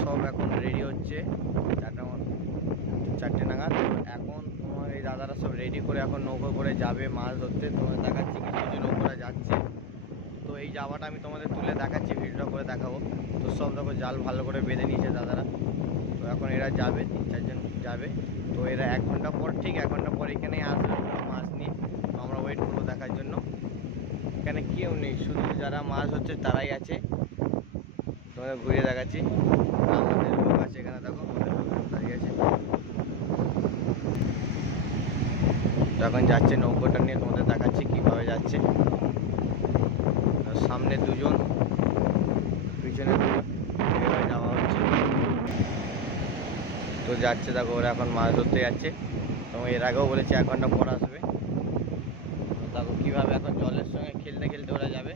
সব এখন রেডি হচ্ছে 4টে নাগাদ। এখন তোমার এই দাদারা সব রেডি করে এখন নৌকো করে যাবে মাছ ধরতে। তোমাদের দেখাচ্ছি কিছু কিছু নৌকোরা যাচ্ছে। তো এই যাওয়াটা আমি তোমাদের তুলে দেখাচ্ছি, ভিডিওটা করে দেখাবো। তো সব দেখো জাল ভালো করে বেঁধে নিয়েছে দাদারা। তো এখন এরা যাবে, 3-4জন যাবে। তো এরা 1 ঘন্টা পর, ঠিক 1 ঘন্টা পর এখানেই আসবে মাছ নিয়ে। তো আমরা ওয়েট করবো দেখার জন্য। এখানে কেউ নেই, শুধু যারা মাছ হচ্ছে তারাই আছে। তোমাদের ঘুরিয়ে দেখাচ্ছি। আমাদের লোক আছে এখানে, দেখো আমাদের লোক দাঁড়িয়ে আছে। যখন যাচ্ছে নৌকোটা নিয়ে তোমাদের দেখাচ্ছি কীভাবে যাচ্ছে। সামনে 2জন, পিছনে 2জন, এভাবে যাওয়া হচ্ছে। তো যাচ্ছে দেখো, ওরা এখন মাছ ধরতে যাচ্ছে। তো এর আগেও বলেছে 1 ঘন্টা পর আসবে। তো দেখো কীভাবে এখন জলের সঙ্গে খেলতে খেলতে ওরা যাবে।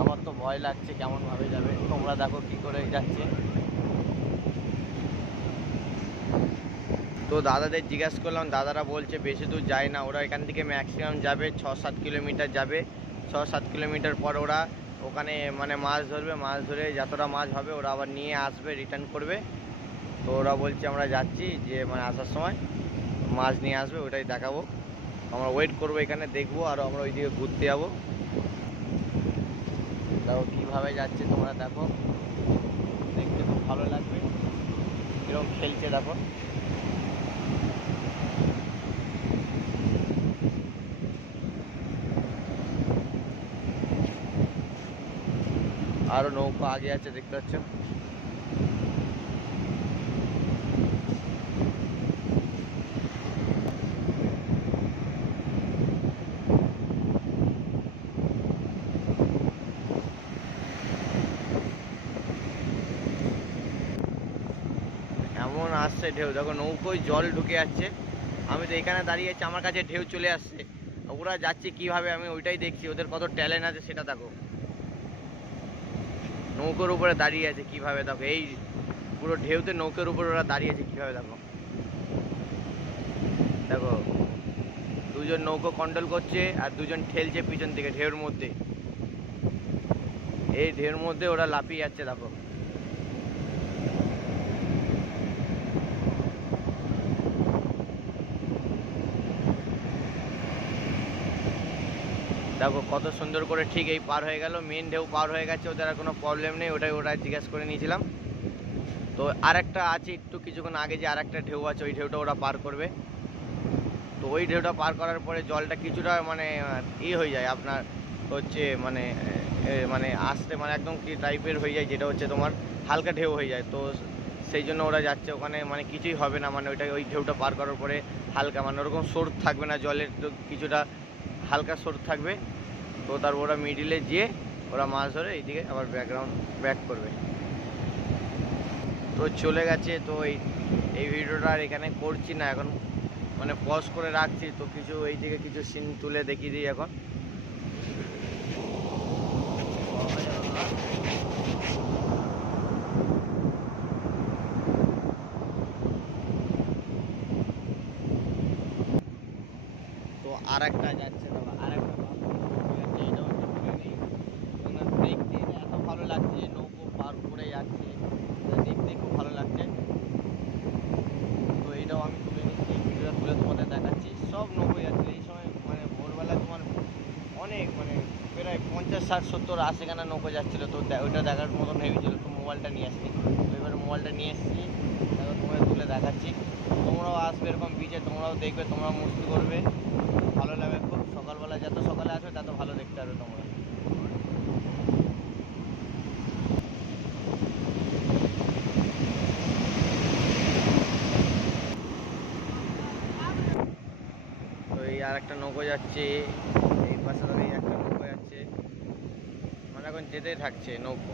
আমার তো ভয় লাগছে কেমনভাবে যাবে, তোমরা দেখো কি করে যাচ্ছে। তো দাদাদের জিজ্ঞাসা করলাম, দাদারা বলছে বেশি দূর যায় না, ওরা এখান থেকে ম্যাক্সিমাম যাবে 6-7 কিলোমিটার যাবে। 6-7 কিলোমিটার পর ওরা ওখানে মানে মাছ ধরবে, মাছ ধরে যতটা মাছ হবে ওরা আবার নিয়ে আসবে, রিটার্ন করবে। তো ওরা বলছে আমরা যাচ্ছি, যে মানে আসার সময় মাছ নিয়ে আসবে, ওটাই দেখাবো। আমরা ওয়েট করবো এখানে, দেখবো, আর আমরা ওইদিকে ঘুরতে যাবো। দেখো কীভাবে যাচ্ছে, তোমরা দেখো, দেখতে খুব ভালো লাগবে এরকম খেলছে দেখো। আরো নৌকা আগে আছে, দেখতে পাচ্ছ। এমন আসছে ঢেউ, দেখো নৌকোয় জল ঢুকে যাচ্ছে। আমি তো এখানে দাঁড়িয়ে আছি, আমার কাছে ঢেউ চলে আসছে। ওরা যাচ্ছে কিভাবে, আমি ওইটাই দেখছি, ওদের কত ট্যালেন্ট আছে সেটা দেখো। নৌকোর উপরে দাঁড়িয়ে আছে কিভাবে, দেখো এই পুরো ঢেউতে নৌকোর উপরে ওরা দাঁড়িয়ে আছে কিভাবে দেখো। দেখো 2জন নৌকো কন্ট্রোল করছে আর 2জন ঠেলছে পিছন থেকে ঢেউর মধ্যে। এই ঢেউর মধ্যে ওরা লাফিয়ে যাচ্ছে দেখো। দেখো কত সুন্দর করে ঠিক এই পার হয়ে গেল, মেন ঢেউ পার হয়ে গেছে, ওদের আর কোনো প্রবলেম নেই। ওটাই ওরা জিজ্ঞাসা করে নিয়েছিলাম। তো আরেকটা আছে একটু কিছুক্ষণ আগে, যে আরেকটা ঢেউ আছে, ওই ঢেউটা ওরা পার করবে। তো ওই ঢেউটা পার করার পরে জলটা কিছুটা মানে হয়ে যায় আপনার, হচ্ছে মানে মানে আসতে মানে একদম কি টাইপের হয়ে যায়, যেটা হচ্ছে তোমার হালকা ঢেউ হয়ে যায়। তো সেই জন্য ওরা যাচ্ছে ওখানে, মানে কিছুই হবে না, মানে ওই ঢেউটা পার করার পরে হালকা মানে ওরকম স্রোত থাকবে না জলের, তো কিছুটা হালকা স্রোত থাকবে। তো তারপর ওরা মিডিলে যেয়ে ওরা মাছ ধরে এইদিকে আবার ব্যাক করবে। তো চলে গেছে। তো এই ভিডিওটা আর এখানে করছি না এখন, মানে পজ করে রাখছি। তো কিছু এইদিকে কিছু সিন তুলে দেখিয়ে দিই এখন। তো আর একটা যাচ্ছে দাদা, আর একটা এটাও দেখতে এত ভালো লাগছে, নৌকো পার করে যাচ্ছে, দেখতে খুব ভালো লাগছে। তো এইটাও আমি তুলে নিচ্ছি, ভিডিওটা তুলে তোমাদের দেখাচ্ছি। সব নৌকো যাচ্ছে এই সময়, মানে ভোরবেলায় তোমার অনেক মানে প্রায় 50-60-70-80 খানা নৌকো যাচ্ছিলো। তো ওইটা দেখার মতন ভেবেছিল, তো মোবাইলটা নিয়ে আসছি। তো এবারে মোবাইলটা নিয়ে এসেছি, তারপর তোমাদের তুলে দেখাচ্ছি। তোমরাও আসবে এরকম বিচে, তোমরাও দেখবে, তোমরাও মস্তি করবে, ভালো লাগবে খুব। সকালবেলা যত সকালে আসবে তত ভালো দেখতে পারবে তোমরা। তো এই আর একটা নৌকো যাচ্ছে, এই পাশে এই একটা নৌকো যাচ্ছে, মানে এখন যেতেই থাকছে নৌকো।